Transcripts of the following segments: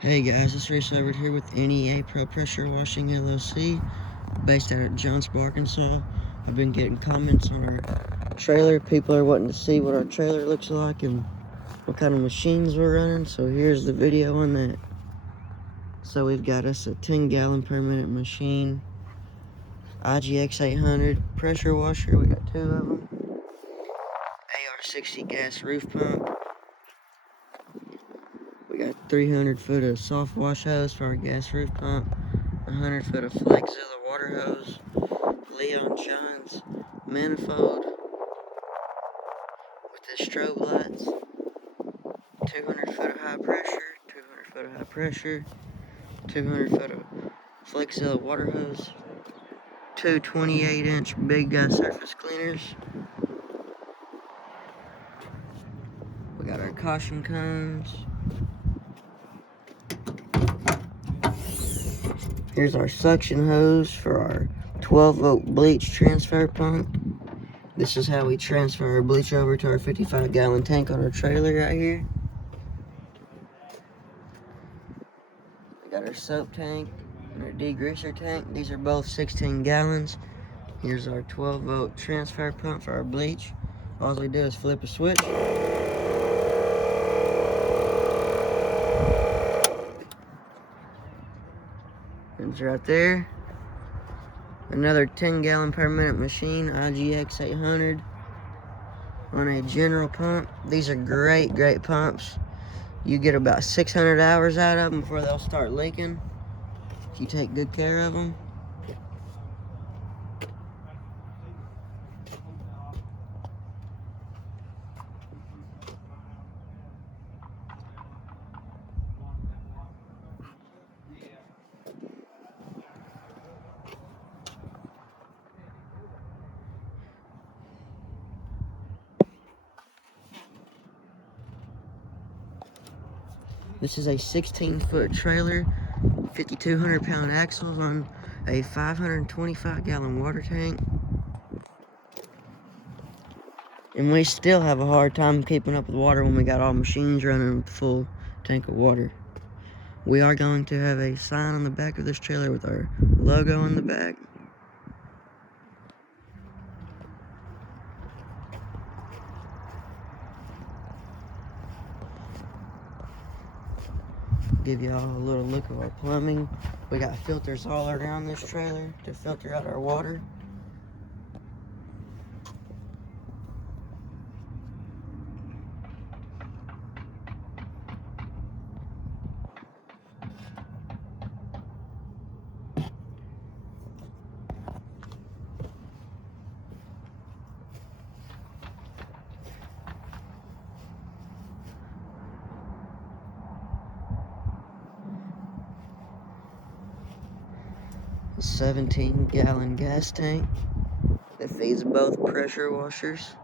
Hey guys, it's Reese over here with NEA Pro Pressure Washing LLC, based out of Jonesboro, Arkansas. I've been getting comments on our trailer. People are wanting to see what our trailer looks like and what kind of machines we're running, so here's the video on that. So we've got us a 10-gallon per minute machine, IGX 800 pressure washer. We got two of them. AR60 gas roof pump. We got 300 foot of soft wash hose for our gas roof pump, 100 foot of Flexzilla water hose, Leon Johns manifold with the strobe lights, 200 foot of high pressure, 200 foot of high pressure, 200 foot of Flexzilla water hose, two 28-inch big guy surface cleaners. We got our caution cones. Here's our suction hose for our 12-volt bleach transfer pump. This is how we transfer our bleach over to our 55-gallon tank on our trailer right here. We got our soap tank and our degreaser tank. These are both 16 gallons. Here's our 12-volt transfer pump for our bleach. All we do is flip a switch. It's right there. Another 10-gallon per minute machine, IGX 800 on a general pump. These are great pumps. You get about 600 hours out of them before they'll start leaking if you take good care of them. This is a 16-foot trailer, 5,200 pound axles on a 525-gallon water tank. And we still have a hard time keeping up with water when we got all machines running with a full tank of water. We are going to have a sign on the back of this trailer with our logo on the back. Give y'all a little look of our plumbing. We got filters all around this trailer to filter out our water. A 17-gallon gas tank that feeds both pressure washers.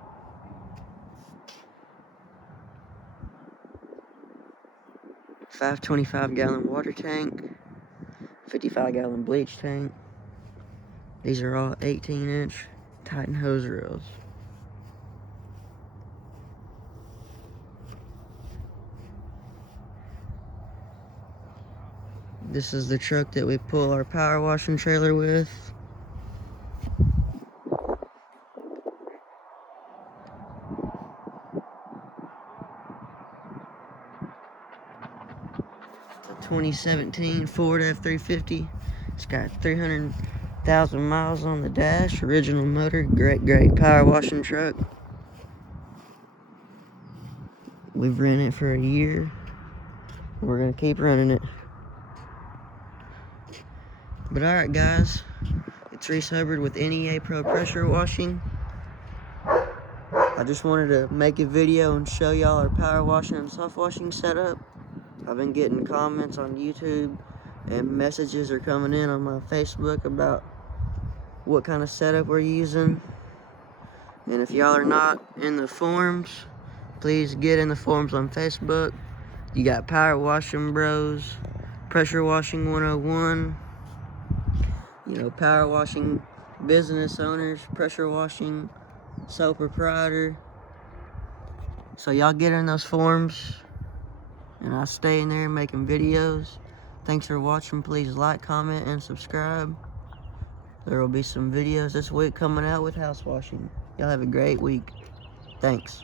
A 525-gallon water tank, 55-gallon bleach tank. These are all 18-inch Titan hose reels. This is the truck that we pull our power washing trailer with. It's a 2017 Ford F-350. It's got 300,000 miles on the dash. Original motor. Great power washing truck. We've ran it for a year. We're gonna keep running it. But alright guys, it's Reese Hubbard with NEA Pro Pressure Washing. I just wanted to make a video and show y'all our power washing and soft washing setup. I've been getting comments on YouTube and messages are coming in on my Facebook about what kind of setup we're using. And if y'all are not in the forums, please get in the forums on Facebook. You got Power Washing Bros, Pressure Washing 101, power washing business owners, pressure washing sole proprietor. So y'all get in those forums and I stay in there making videos. Thanks for watching. Please like, comment, and subscribe. There will be some videos this week coming out with house washing. Y'all have a great week. Thanks.